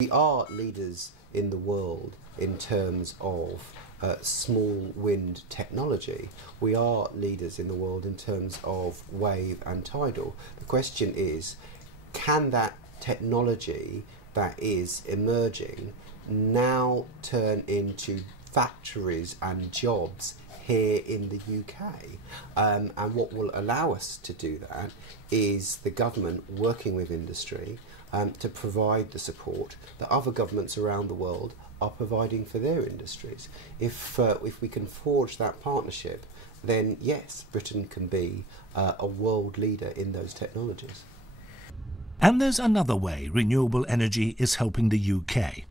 We are leaders in the world in terms of small wind technology. We are leaders in the world in terms of wave and tidal. The question is, can that technology that is emerging now turn into factories and jobs here in the UK? And what will allow us to do that is the government working with industry to provide the support that other governments around the world are providing for their industries. If we can forge that partnership, then yes, Britain can be a world leader in those technologies. And there's another way renewable energy is helping the UK.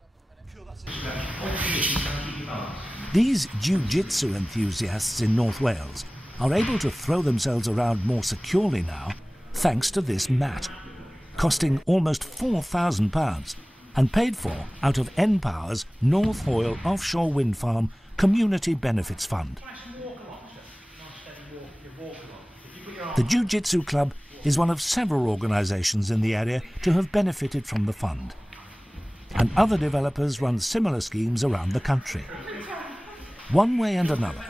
These jiu-jitsu enthusiasts in North Wales are able to throw themselves around more securely now thanks to this mat, costing almost £4,000 and paid for out of N-Power's North Hoyle offshore wind farm Community Benefits Fund. The Jiu-Jitsu Club is one of several organisations in the area to have benefited from the fund, and other developers run similar schemes around the country. One way and another,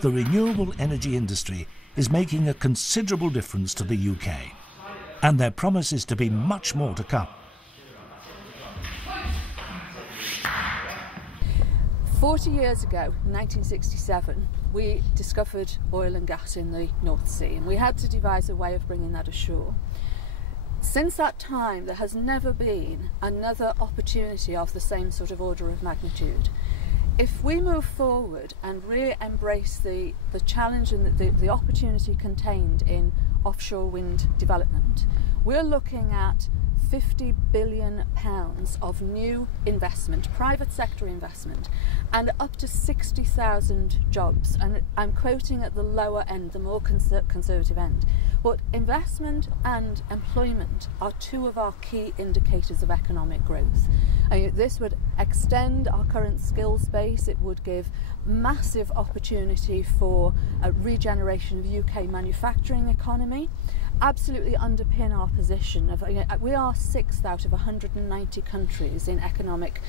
the renewable energy industry is making a considerable difference to the UK, and there promises to be much more to come. 40 years ago, in 1967, we discovered oil and gas in the North Sea, and we had to devise a way of bringing that ashore. Since that time, there has never been another opportunity of the same sort of order of magnitude. If we move forward and really embrace the challenge and the opportunity contained in offshore wind development, we're looking at £50 billion of new investment, private sector investment, and up to 60,000 jobs. And I'm quoting at the lower end, the more conservative end. But investment and employment are two of our key indicators of economic growth. This would extend our current skills base. It would give massive opportunity for a regeneration of UK manufacturing economy, absolutely underpin our position of, we are 6th out of 190 countries in economic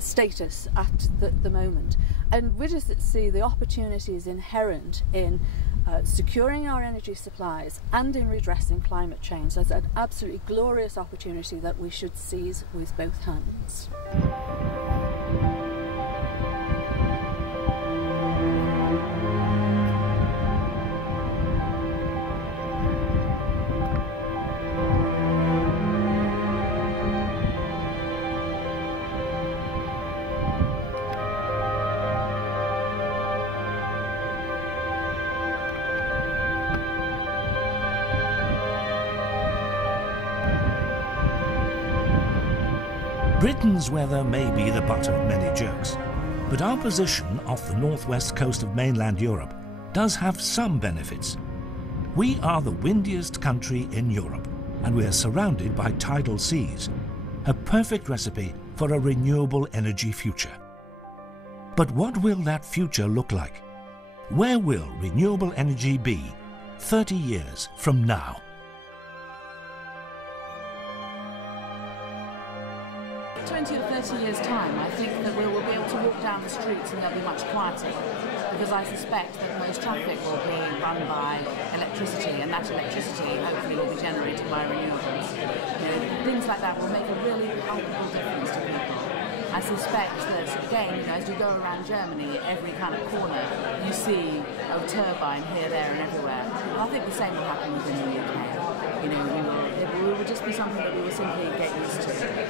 status at the moment, and we just see the opportunities inherent in securing our energy supplies and in redressing climate change as an absolutely glorious opportunity that we should seize with both hands. Britain's weather may be the butt of many jokes, but our position off the northwest coast of mainland Europe does have some benefits. We are the windiest country in Europe, and we are surrounded by tidal seas, a perfect recipe for a renewable energy future. But what will that future look like? Where will renewable energy be 30 years from now? 20 or 30 years' time, I think that we will be able to walk down the streets and they'll be much quieter, because I suspect that most traffic will be run by electricity, and that electricity hopefully will be generated by renewables. Things like that will make a really palpable difference to people. I suspect that, again, as you go around Germany, every kind of corner, you see a turbine here, there and everywhere. And I think the same will happen within the UK. It will just be something that we will simply get used to,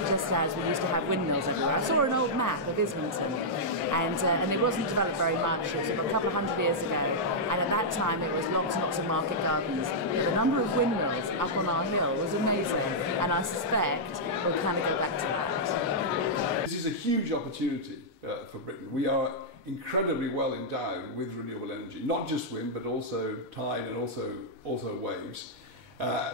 just as we used to have windmills everywhere. I saw an old map of Islington, and it wasn't developed very much. It was a couple of hundred years ago, and at that time it was lots and lots of market gardens. But the number of windmills up on our hill was amazing, and I suspect we'll kind of go back to that. This is a huge opportunity for Britain. We are incredibly well endowed with renewable energy, not just wind, but also tide and also waves.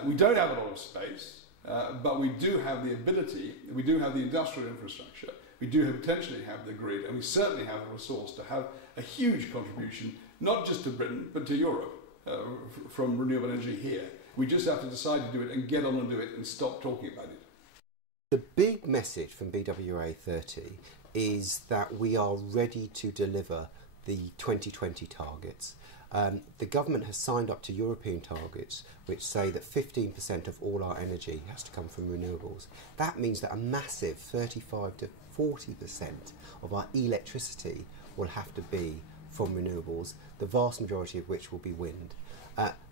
We don't have a lot of space, but we do have the ability, we do have the industrial infrastructure, we do potentially have the grid, and we certainly have the resource to have a huge contribution, not just to Britain, but to Europe, from renewable energy here. We just have to decide to do it and get on and do it and stop talking about it. The big message from BWEA 30 is that we are ready to deliver the 2020 targets. The government has signed up to European targets which say that 15% of all our energy has to come from renewables. That means that a massive 35 to 40% of our electricity will have to be from renewables, the vast majority of which will be wind.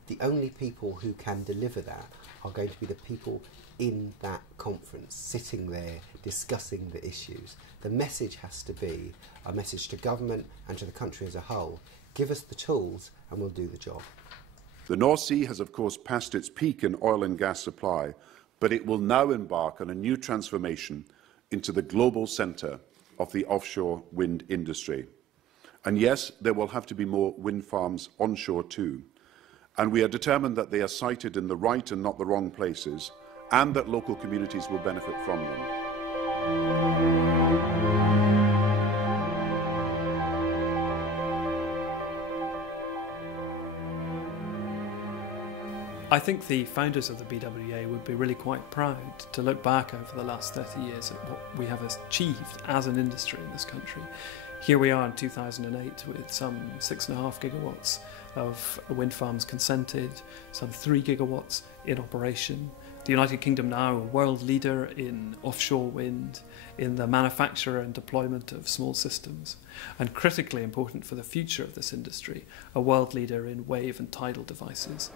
The only people who can deliver that are going to be the people in that conference, sitting there discussing the issues. The message has to be a message to government and to the country as a whole. Give us the tools and we'll do the job. The North Sea has, of course, passed its peak in oil and gas supply, but it will now embark on a new transformation into the global centre of the offshore wind industry. And yes, there will have to be more wind farms onshore too. And we are determined that they are sited in the right and not the wrong places, and that local communities will benefit from them. I think the founders of the BWEA would be really quite proud to look back over the last 30 years at what we have achieved as an industry in this country. Here we are in 2008 with some 6.5 gigawatts of wind farms consented, some 3 gigawatts in operation. The United Kingdom now a world leader in offshore wind, in the manufacture and deployment of small systems, and critically important for the future of this industry, a world leader in wave and tidal devices.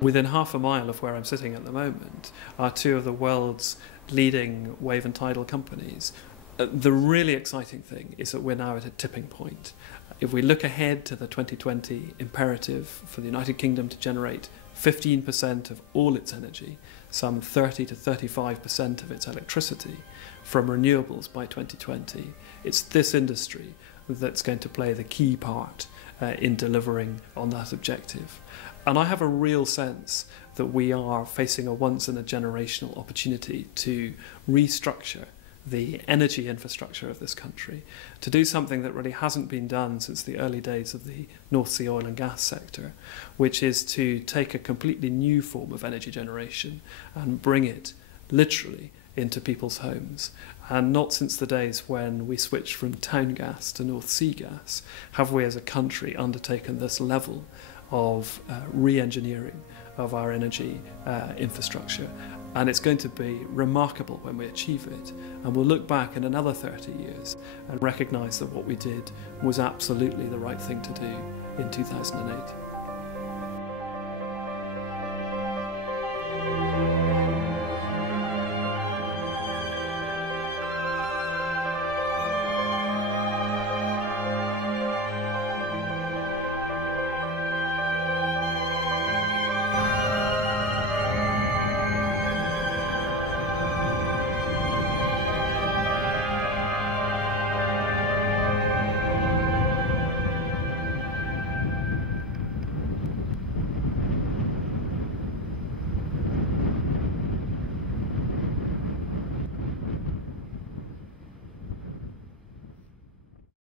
Within half a mile of where I'm sitting at the moment are two of the world's leading wave and tidal companies. The really exciting thing is that we're now at a tipping point. If we look ahead to the 2020 imperative for the United Kingdom to generate 15% of all its energy, some 30 to 35% of its electricity, from renewables by 2020, it's this industry that's going to play the key part in delivering on that objective. And I have a real sense that we are facing a once-in-a-generational opportunity to restructure the energy infrastructure of this country, to do something that really hasn't been done since the early days of the North Sea oil and gas sector, which is to take a completely new form of energy generation and bring it literally into people's homes. And not since the days when we switched from town gas to North Sea gas have we as a country undertaken this level of re-engineering of our energy infrastructure. And it's going to be remarkable when we achieve it. And we'll look back in another 30 years and recognise that what we did was absolutely the right thing to do in 2008.